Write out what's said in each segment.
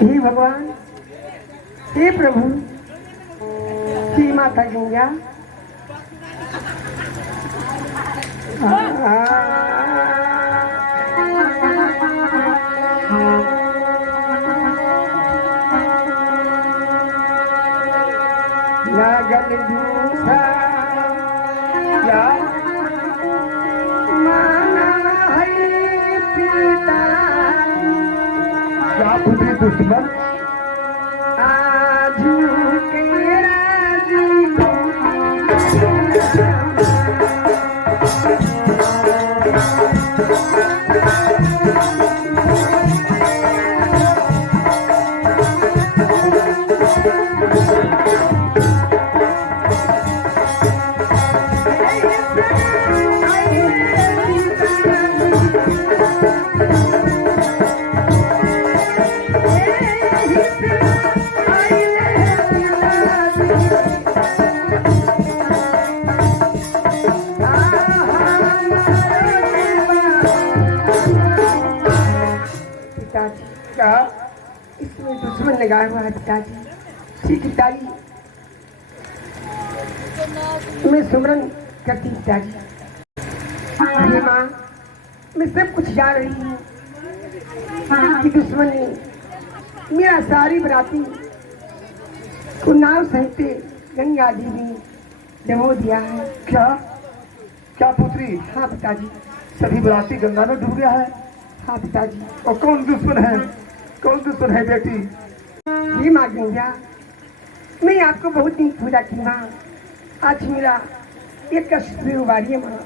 हे भगवान, हे प्रभु, हे माता गंगा, लागल दूसा या माना है पिता क्या बुद्धि दुश्मन आजू के राजू क्या इसमें दुश्मन लगाया हुआ है पिताजी। श्री पिताजी, मैं सुमरन करती पिताजी। हे माँ, मैं सब कुछ जान रही हूँ कि दुश्मन ने मेरा सारी बराती को नाव सहित गंगा जी में डबो दिया है। क्या क्या पुत्री? हाँ पिताजी। सभी बराती गंगा में डूब गया है। हाँ पिताजी। और कौन दुश्मन है? कौन दुश्मन है बेटी? हे माँ गंगा, मैं आपको बहुत दिन पूजा की माँ। आज मेरा एक कष्ट भी उबारी है माँ।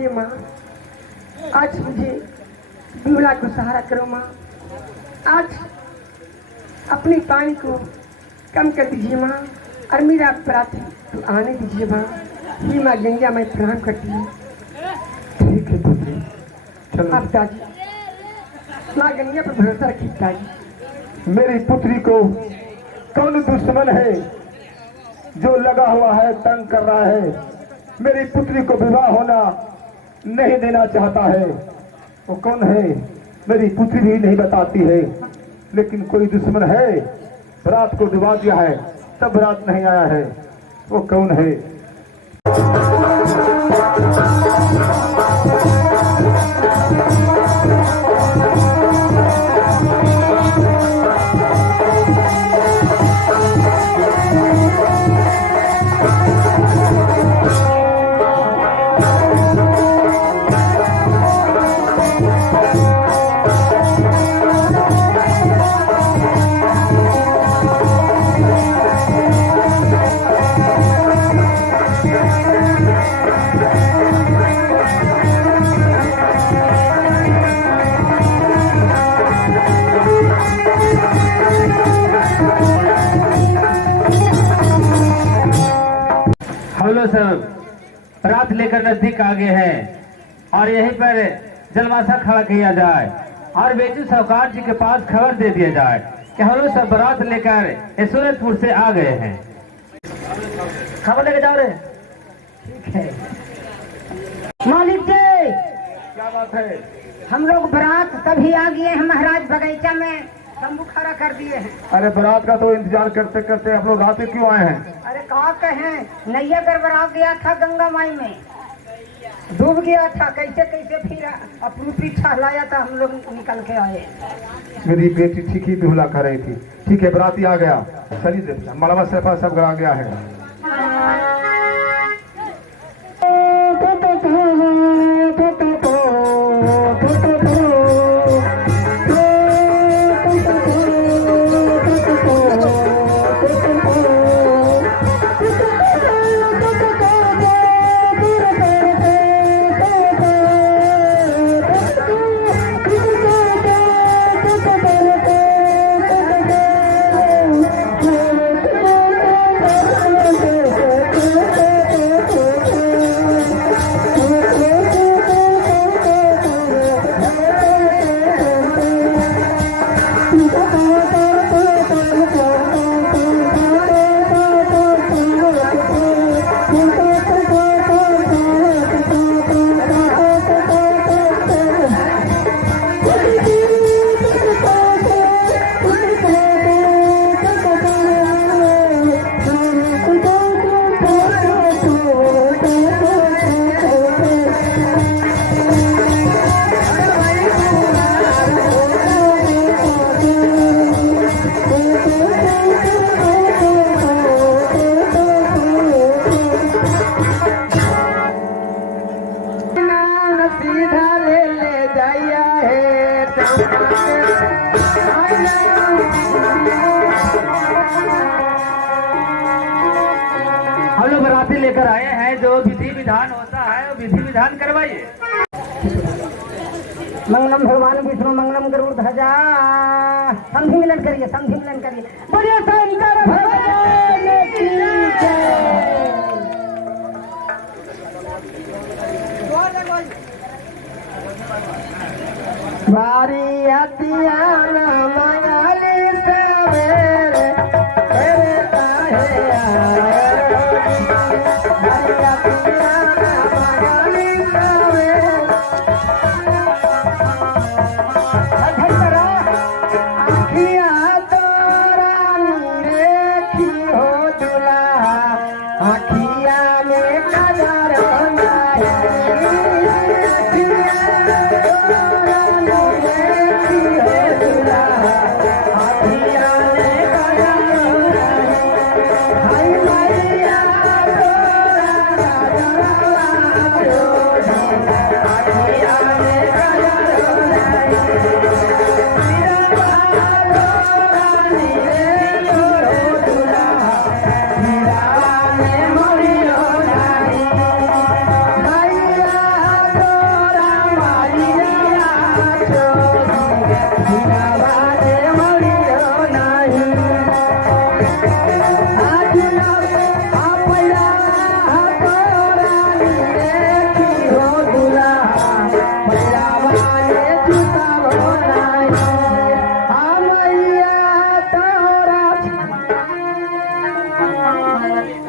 ये माँ, आज मुझे बिमला को सहारा करो माँ। आज अपने पानी को कम कर दीजिए माँ, और मेरा अपराधी तो आने दीजिए माँ। ये माँ गंगा, मैं प्रणाम करती हूँ। ठीक है पुत्री, चलो। आप पिताजी, माँ गंगा पर भरोसा रखिए पिताजी। मेरी पुत्री को कौन दुश्मन है जो लगा हुआ है, तंग कर रहा है? मेरी पुत्री को विवाह होना नहीं देना चाहता है। वो कौन है? मेरी पुत्री भी नहीं बताती है, लेकिन कोई दुश्मन है। रात को डुबा दिया है, तब रात नहीं आया है। वो कौन है? हम लोग सब बारात लेकर नजदीक आ गए हैं और यहीं पर जलमासा खड़ा किया जाए और बेचू साहूकार जी के पास खबर दे दिया जाए कि हम लोग सब बारात लेकर सूरजपुर से आ गए हैं। खबर लेके जाओ रे। ठीक है मालिक जी, क्या बात है? हम लोग बारात सभी आ गए हैं महाराज, बगीचा में तंबू खड़ा कर दिए हैं। अरे बारात का तो इंतजार करते करते आप लोग रात में क्यों आए हैं? अरे कहा कहें, नैया कर बारात गया था गंगा माई में, डूब गया था, कैसे कैसे फिर अपनी पीछा लाया था, हम लोग निकल के आए। मेरी बेटी ठीक ही बिहुला कर रही थी। ठीक है, बराती आ गया। चलिए मलबा सफा सब आ गया है। हम लोग बाराती लेकर आए हैं, जो विधि विधान होता है वो विधि विधान करवाइए। मंगलम भगवान विष्णु मंगलम गरुड़ ध्वजा। संधि मिलन करिए, संधि मिलन करिए। बोलिए शंकर भगवान की जय। बारी अतियाना मंगली सवेरे तेरे काहे बारी अतियाना मंगली सवेरे आखिया तोरा देखी हो दुला, आखिया में कजर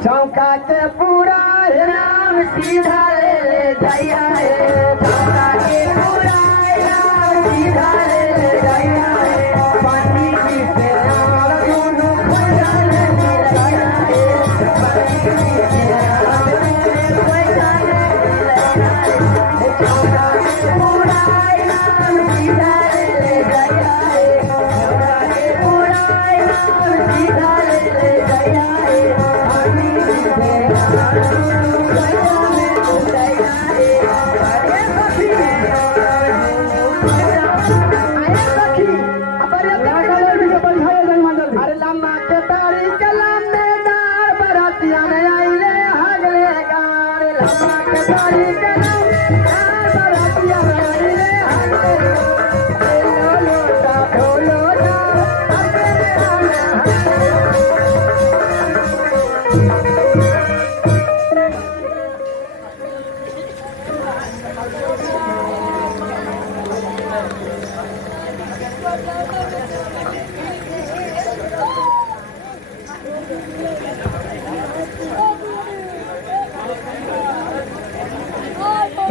चौका के पूरा राम सीधा ले जाइया है, चौका के पूरा राम सीधा ले जाइया है, पानी की से नाल दोनों खोजा ले जाइया है, पानी की से नाल दोनों खोजा ले जाइया है, चौका के पूरा राम सीधा ले जाइया है, चौका के पूरा राम सीधा ले जाइया है, पानी की से नाल दोनों खोजा ले जाइया है, अरे सखी अरे लम्मा के तारी के लम्बे दार बरातिया ने आइले हगले गार, लम्मा के तारी के लम्बे दार बरातिया ने आइले हगले गार, लो लोटा ढोलो ना हगले गार।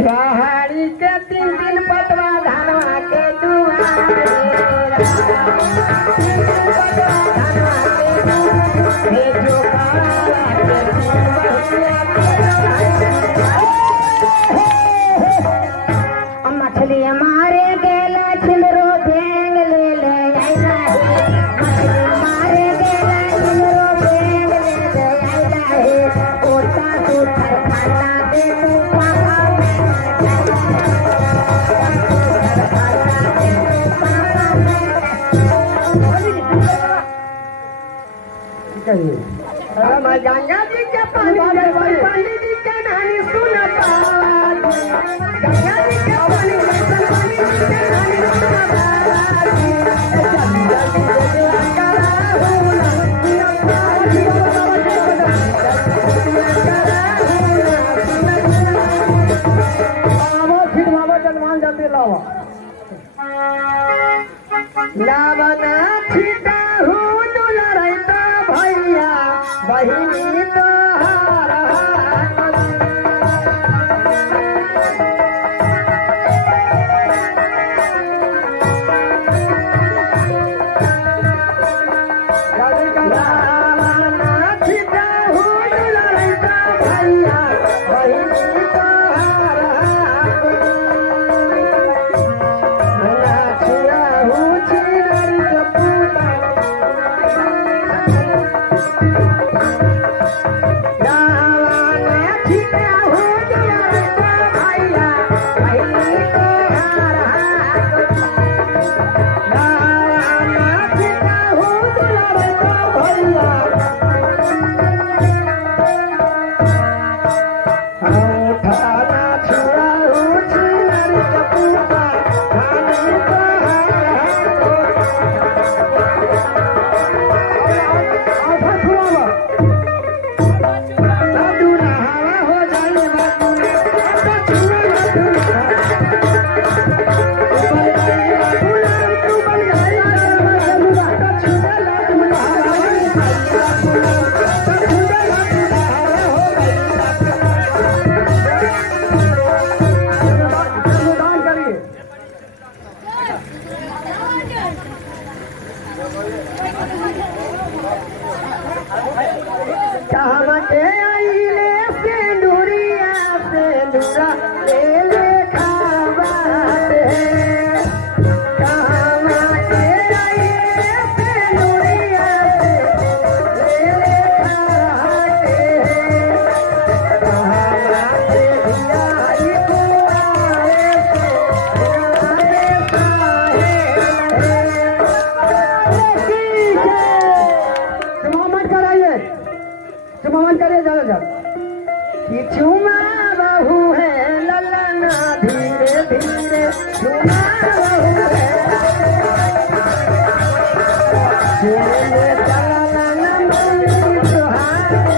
पहाड़ी के तीन तीन पटवा धनवा के दुआरे हे जो मछली मारे गेला छिंदरो भेंग ले ले आइला हे मछली मारे गेला छिंदरो भेंग ले ले आइला हे ओटा सुथर खाना दे तू पापा गंगा जी के पानी पंडित जी के नानी सुनता गंगा जी के पानी पंडित जी के नानी सुनता जलमान जाते लावा लावना छिटा हूँ दुलरैता भैया बहिनी तोहारा लावना छिटा हूँ दुलरैता भैया बहिनी तोहारा नाचुआ हूँ छिलरी कपूता कहमते आइले सिंदूरिया सिंदूरा ले ले खावत है कहमते आइले सिंदूरिया ले ले खावत है कहमते बियाई को आए चुमावन करे ज्यादा ज्यादा कि चुमा बहू है ललना धीरे धीरे चुमा बहू है चुमे चलना मंदिर सुहानी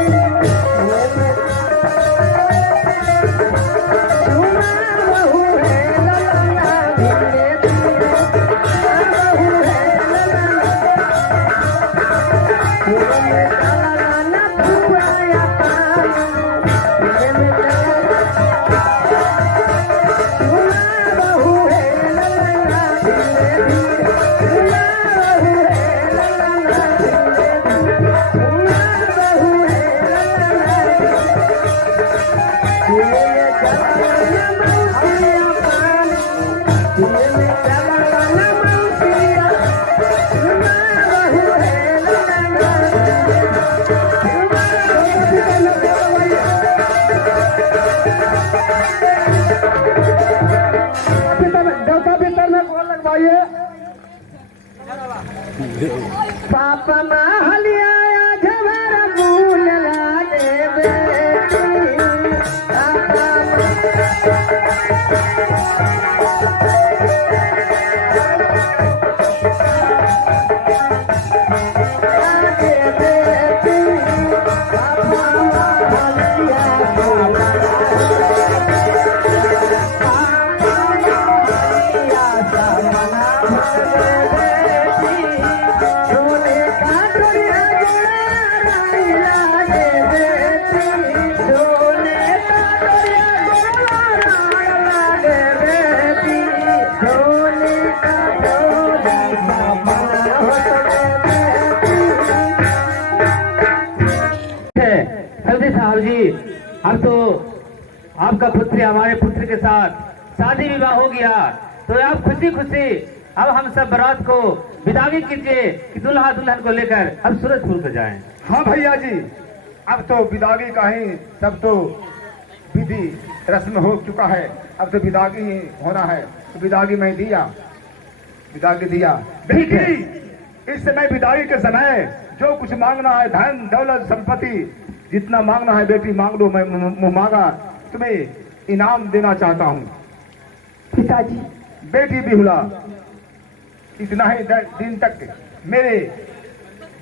चुमा बहू है ललना धीरे धीरे बहू है ललना चुमे चलना पुआया पापा महलिया झवर भूल लागे बेटी साहब जी, अब तो आपका पुत्र हमारे पुत्र के साथ शादी विवाह हो गया, तो आप खुशी खुशी अब हम सब बारात को विदाई कीजिए कि दुल्हा दुल्हन को लेकर अब सूरजपुर को जाएं। हाँ भैया जी, अब तो विदाई का ही सब तो विधि रस्म हो चुका है, अब तो विदाई ही होना है। तो विदाई मैं दिया, विदाई दिया। ठीक है। बेटी, इस समय विदाई के समय जो कुछ मांगना है, धन दौलत संपत्ति जितना मांगना है बेटी मांग लो। मैं मुँह मांगा तुम्हें इनाम देना चाहता हूँ। पिताजी, बेटी बिहुला, इतना ही दिन तक मेरे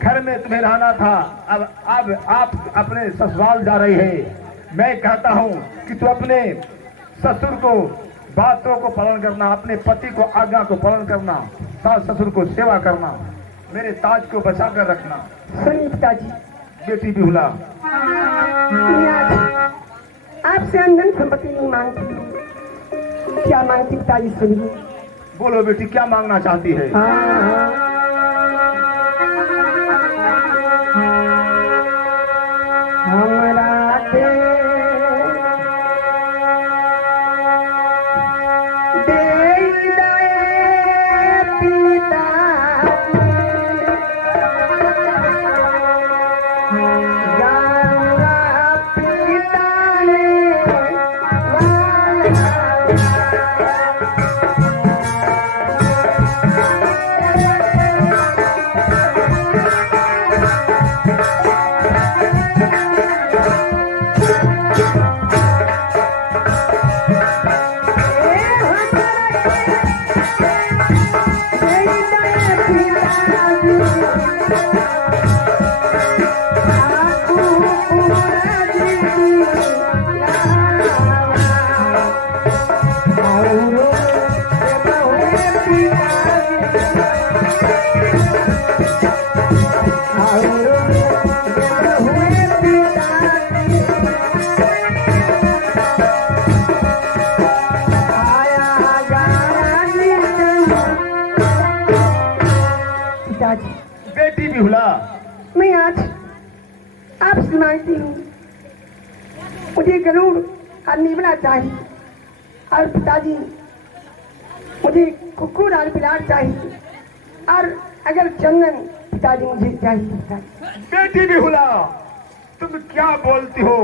घर में तुम्हें रहना था, अब आप अपने ससुराल जा रही है। मैं कहता हूँ कि तू अपने ससुर को बातों को पालन करना, अपने पति को आज्ञा को पालन करना, सास ससुर को सेवा करना, मेरे ताज को बचा कर रखना। सुनिए पिताजी, बेटी बिहुला, मैं आज आपसे अंधन संपत्ति नहीं मांगती। क्या मांगती पिताजी सुनिए। बोलो बेटी, क्या मांगना चाहती है? हमरा के दे दे पिता, गंगा पिता ने बेटी बिहुला, मैं आज आपसे मांगती हूँ, मुझे गरुड़ और नीबड़ा चाहिए, और पिताजी मुझे कुकुर और बिलाट चाहिए, और अगर चंदन पिताजी मुझे चाहिए। पिताजी, बेटी बिहुला, तुम क्या बोलती हो?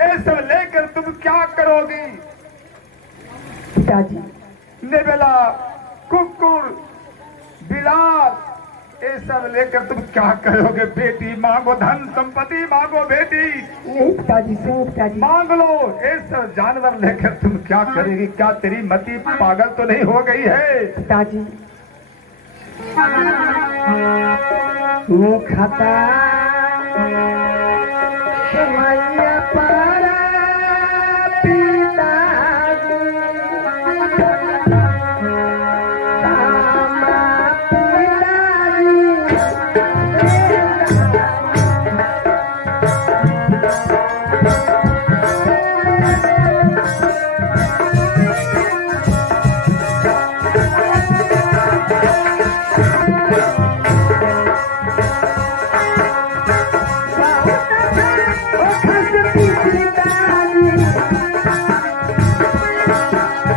ये सब लेकर तुम क्या करोगी? पिताजी, नेबेला, कुकुर, बिलाट, ये सब लेकर तुम क्या करोगे? बेटी मांगो, धन संपत्ति मांगो बेटी। नहीं पिताजी, सुनो पिताजी, मांग लो। ये सब जानवर लेकर तुम क्या करेगी? क्या तेरी मति पागल तो नहीं हो गई है? पिताजी मुखता समैया पारा पिताजी, कामा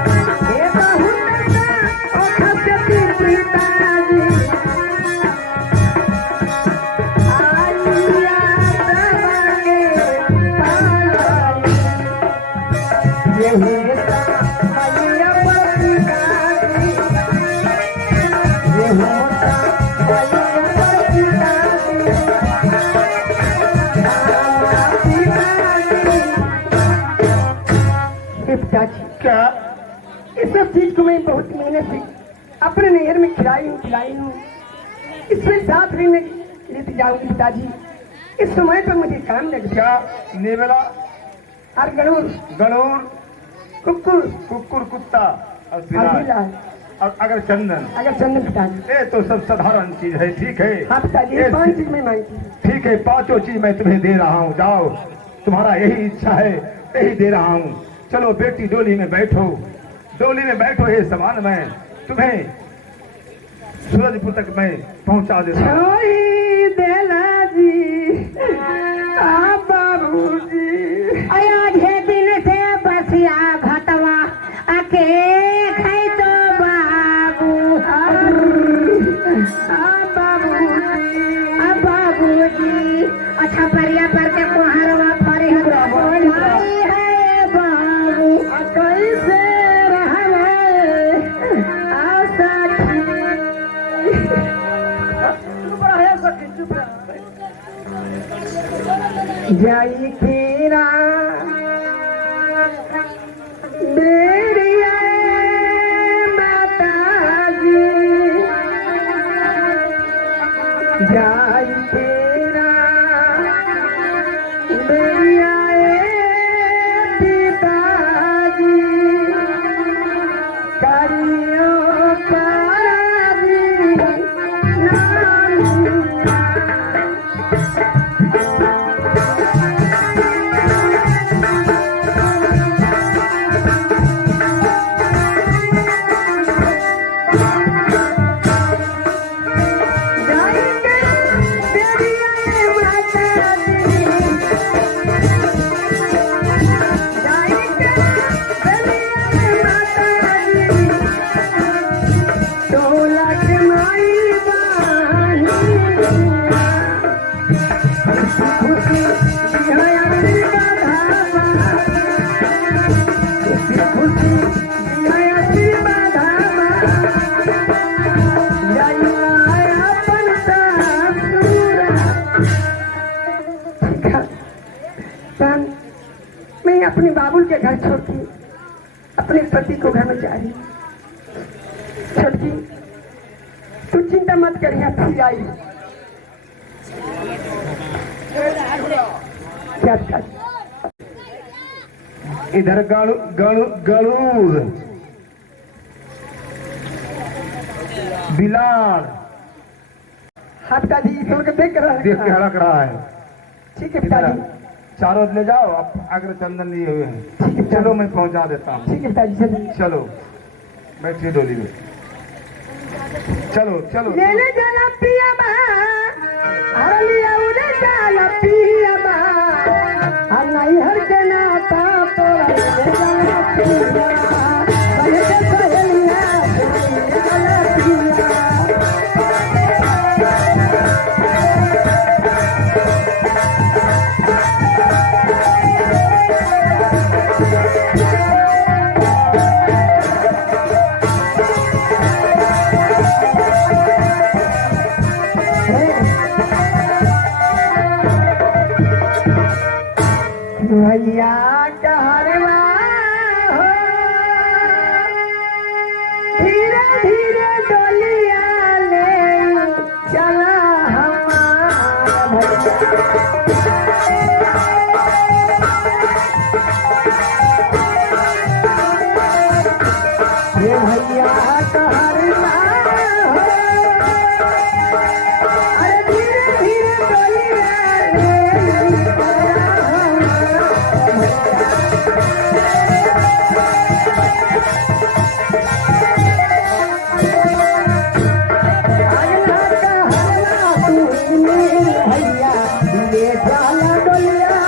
क्या? इस सब चीज को मैं बहुत मेहनत से अपने नहर में खिलाई हूँ, पिलाई हूँ, इसमें साथ भी मैं लेते जाऊंगी पिताजी। इस समय पर मुझे काम लग गया। क्या? नेबेला और गरुड़, गरुड़, कुकुर, कुकुर, कुत्ता और और बिलाट बिलाट, और अगर चंदन, अगर चंदन पिताजी। ये तो सब साधारण चीज है। ठीक है, हाँ पिताजी, ये 5 चीज मैं मांगती हूँ। ठीक है, पांचों चीज मैं तुम्हें दे रहा हूँ। जाओ, तुम्हारा यही इच्छा है, यही दे रहा हूँ। चलो बेटी, डोली में बैठो, डोली में बैठो। ये सामान मैं तुम्हें सूरजपुर तक मैं पहुंचा देता हूँ। छोड़ी देला जी, आ बाबूजी देख है तो बाबू बाबूजी अच्छा परिया पर के कुहारवा फरे बोलाई है बाबू कैसे रहवे आशा जाई तेरा बेड़िया माता जी जाई तेरा बेड़िया पिताजी करियो पारी नानिया मैं अपने बाबुल के घर छोड़ के अपने पति को घर में जा रही हूँ। छोटकी तू चिंता मत करिए, फिर आई क्या इधर गणूर बिलाल हाथ का जी छोड़ के देख रहा देख के है। हड़क रहा है। ठीक है पिताजी, चारों ले जाओ, आप आगे चंदन लिए हुए हैं। ठीक है चलो मैं पहुंचा देता हूँ। ठीक है पिताजी चलिए। चलो बैठिए डोली में। चलो चलो लेने जाला पिया बा हरलिया उड़े जाला पिया बा आ नहीं हर के नाता तो लेने जाला पिया बने के सहेलिया लेने जाला पिया भैया कहरवा हो धीरे धीरे डोलिया ले चला हमारा भैया भैया कहरवा हो अरे धीरे धीरे डोलिया ले चला भैया ले चला डोलिया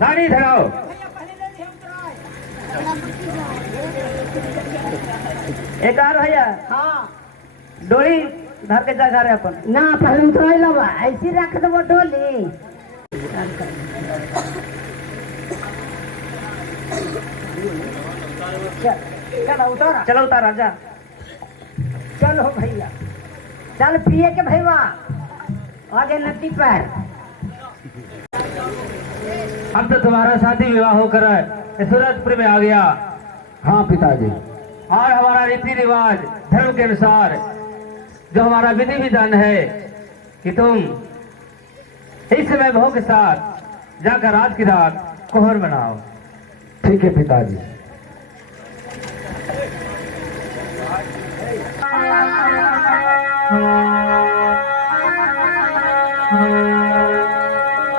साड़ी धराओ। एक और भैया हाँ डोरी धर के जा रहे अपन ना पहले उतरा लवा ऐसी रख दो डोली चलो उतारा जा। चलो भैया चल पिए के भैया आगे नदी पर अब तो तुम्हारा शादी विवाह होकर सूरजपुर में आ गया। हाँ पिताजी, और हमारा रीति रिवाज धर्म के अनुसार जो हमारा विधि विधान है कि तुम इस समय बहू के साथ जाकर आज की रात कोहर बनाओ। ठीक है पिताजी।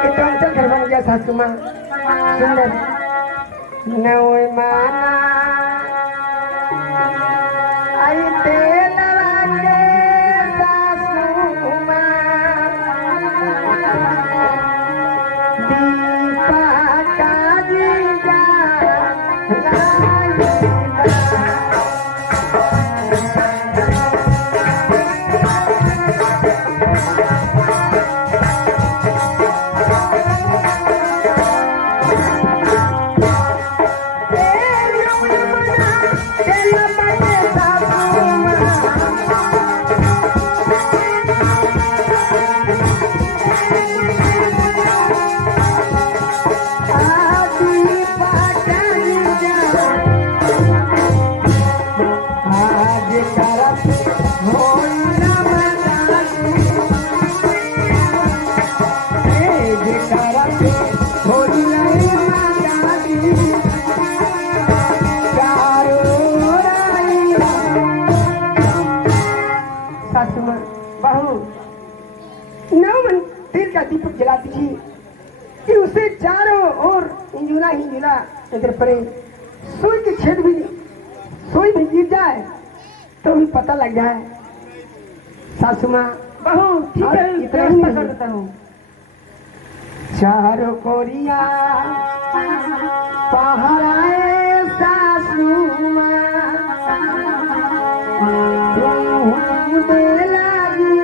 ये तो अंचल घर बन गया सासू माँ। सुंदर नवै माना आई तेलवा के सासू माँ दीपा का जीजा लाई सासू माँ बहू नव मंदिर का दीपक जला दीजिए कि उसे चारों ओर हिंजुला हिंजुला इधर पड़े, सुई के छेद भी सुई भी गिर जाए तो भी पता लग जाए। सासू माँ बहू ठीक है, इतना ही कर देता हूँ। चारों कोरिया पहराए सासू माँ दे लागी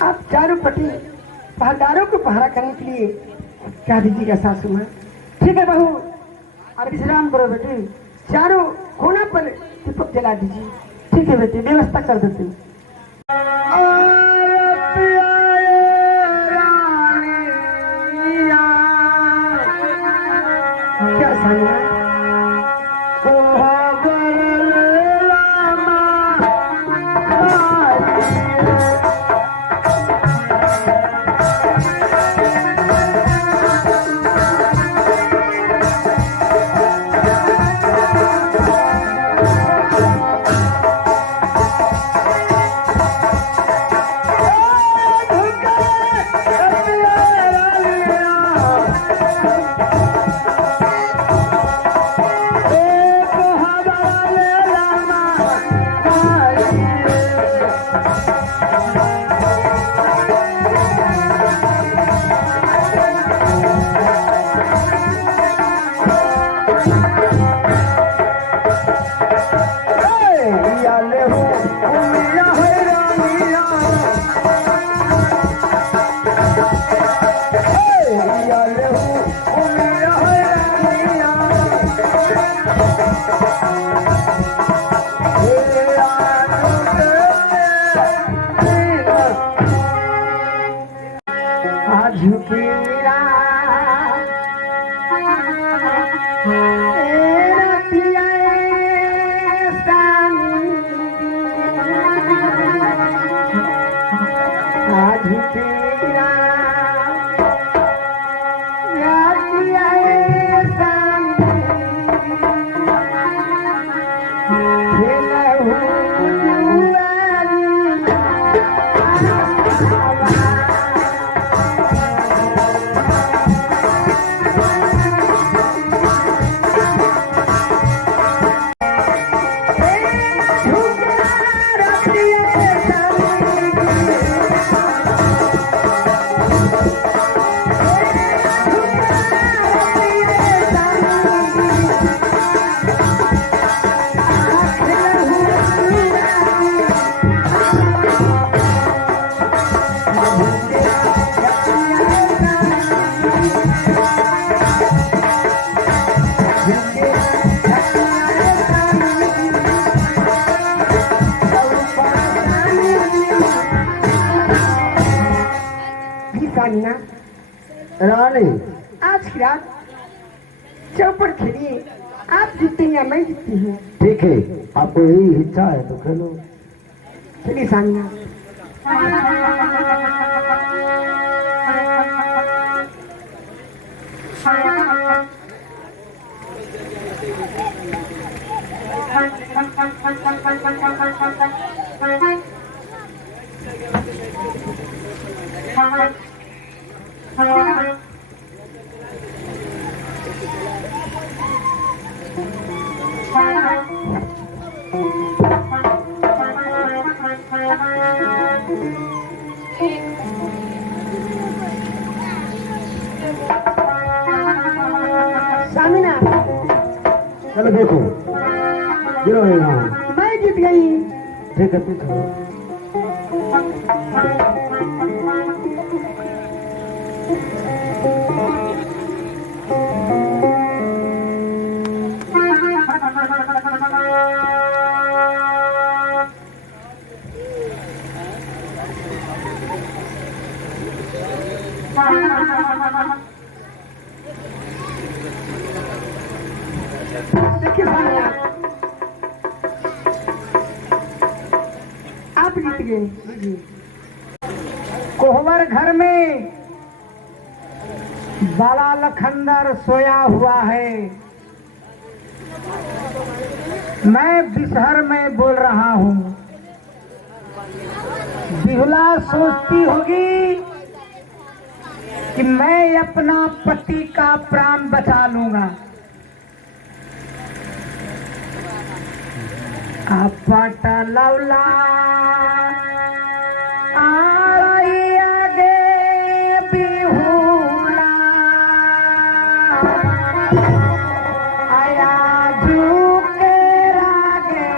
आप चारों पट्टी पहरेदारों को पहरा करने के लिए क्या दीजिएगा सासू माँ? ठीक है बहू, और विश्राम करो बेटी। चारों कोना पर दीपक जला दीजिए। ठीक है बेटी, व्यवस्था कर देती हूँ। क्या सानिया? चौपट खेलिए, आप जीतते हैं या मैं जीतती हूँ। ठीक है, आपको यही इच्छा है तो खेलो। चलिए सानिया। सामिना, चलो देखो, गिरो यहाँ। मैं जीत गई। ठीक है, पूछो। देखिए सानिया, आप जीत गए। कोहबर घर में बाला लखंदर सोया हुआ है। मैं बिसहर में बोल रहा हूँ। बिहुला सोचती होगी कि मैं अपना पति का प्राण बचा लूंगा। अपट लौला आड़ई आगे बिहुला आया झुके रागे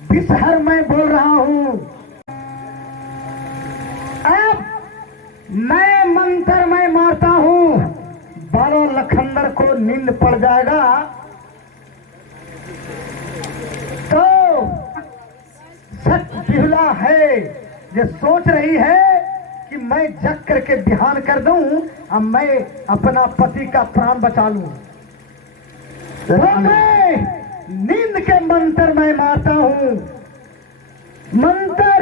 बिसहर मैं बोल रहा हूँ। अब मैं मंत्र में मारता हूँ, बालो लखंदर को नींद पड़ जाएगा तो सच बिहुला है जो सोच रही है कि मैं जग करके ध्यान कर दूं, अब मैं अपना पति का प्राण बचा लूं। तो मैं नींद के मंत्र में मारता हूं। मंत्र